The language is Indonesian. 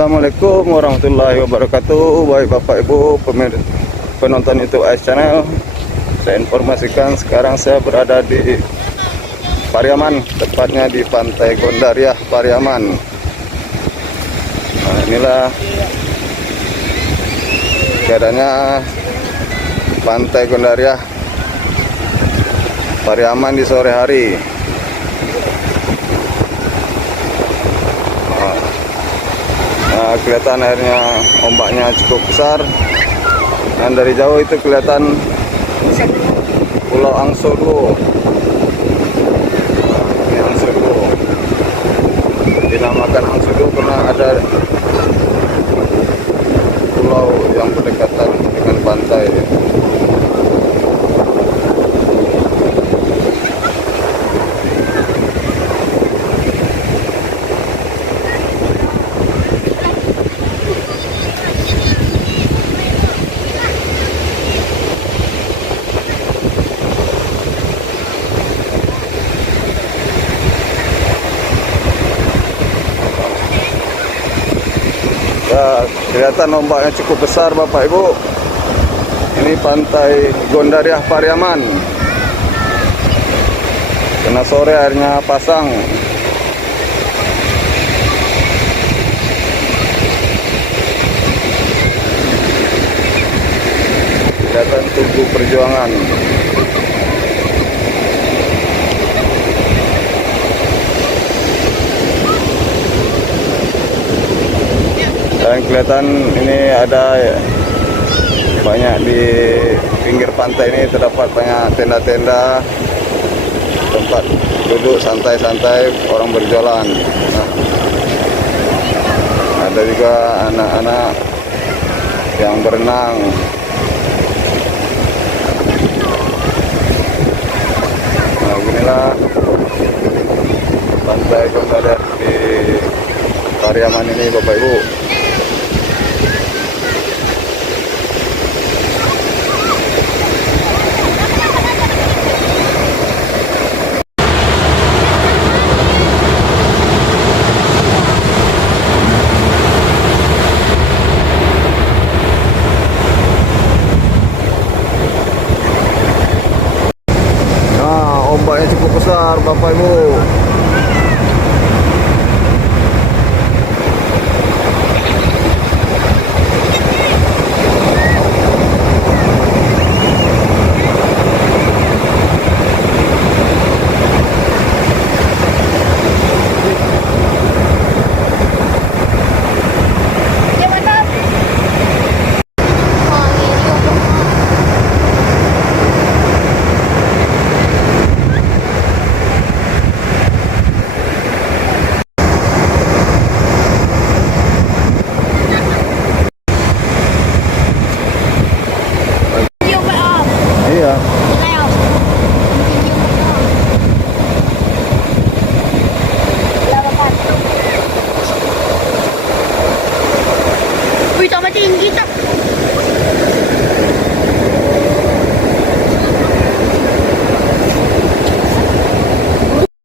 Assalamualaikum warahmatullahi wabarakatuh. Baik Bapak Ibu penonton YouTube AS Channel, saya informasikan sekarang saya berada di Pariaman, tepatnya di Pantai Gondariah Pariaman. Nah, inilah keadaannya Pantai Gondariah Pariaman di sore hari. Nah, kelihatan airnya, ombaknya cukup besar, dan dari jauh itu kelihatan Pulau Angsodo. Nah, ini Angsodo, dinamakan Angsodo karena ada pulau yang berdekatan dengan pantai. Ya, kelihatan ombaknya cukup besar Bapak Ibu. Ini Pantai Gondariah Pariaman. Karena sore airnya pasang. Kelihatan Tugu Perjuangan. Dan kelihatan ini ada banyak di pinggir pantai ini, terdapat banyak tenda-tenda, tempat duduk santai-santai orang berjualan. Nah, ada juga anak-anak yang berenang. Nah, beginilah Pantai Gondariah di Pariaman ini Bapak Ibu. Ombaknya cukup besar Bapak Ibu. Iya. Wih, tambah tinggi tak?